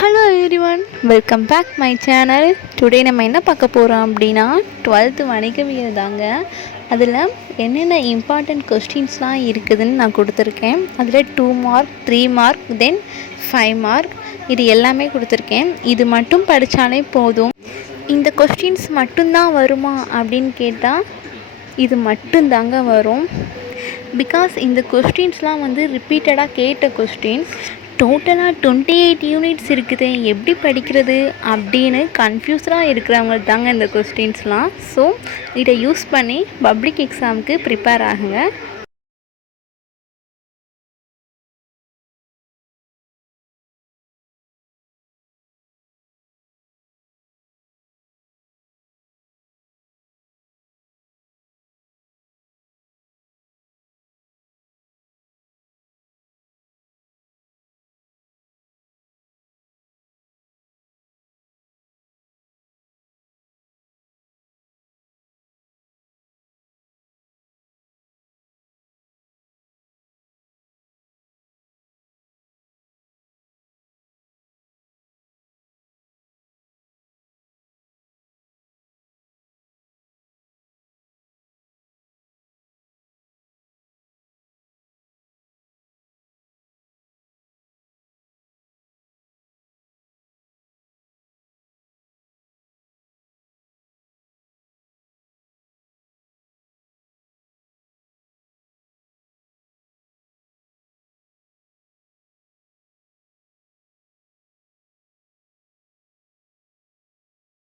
Hello everyone welcome back my channel today நம்ம என்ன பார்க்க போகிறோம் அப்படின்னா டுவெல்த்து வணிகவியல் தாங்க. அதில் என்னென்ன இம்பார்ட்டண்ட் கொஸ்டின்ஸ்லாம் இருக்குதுன்னு நான் கொடுத்துருக்கேன். அதில் two mark three mark then five mark இது எல்லாமே கொடுத்துருக்கேன். இது மட்டும் படித்தாலே போதும். இந்த கொஸ்டின்ஸ் மட்டும்தான் வருமா அப்படின்னு கேட்டால் இது மட்டும்தாங்க வரும். பிகாஸ் இந்த கொஸ்டின்ஸ்லாம் வந்து ரிப்பீட்டடாக கேட்ட கொஸ்டின்ஸ் டோட்டலாக டுவெண்ட்டி எயிட் யூனிட்ஸ் இருக்குது. எப்படி படிக்கிறது அப்படின்னு கன்ஃபியூஸ்டாக இருக்கிறவங்களுக்கு தாங்க இந்த கொஸ்டின்ஸ்லாம் ஸோ இதை யூஸ் பண்ணி பப்ளிக் எக்ஸாமுக்கு ப்ரிப்பேர் ஆகுங்க.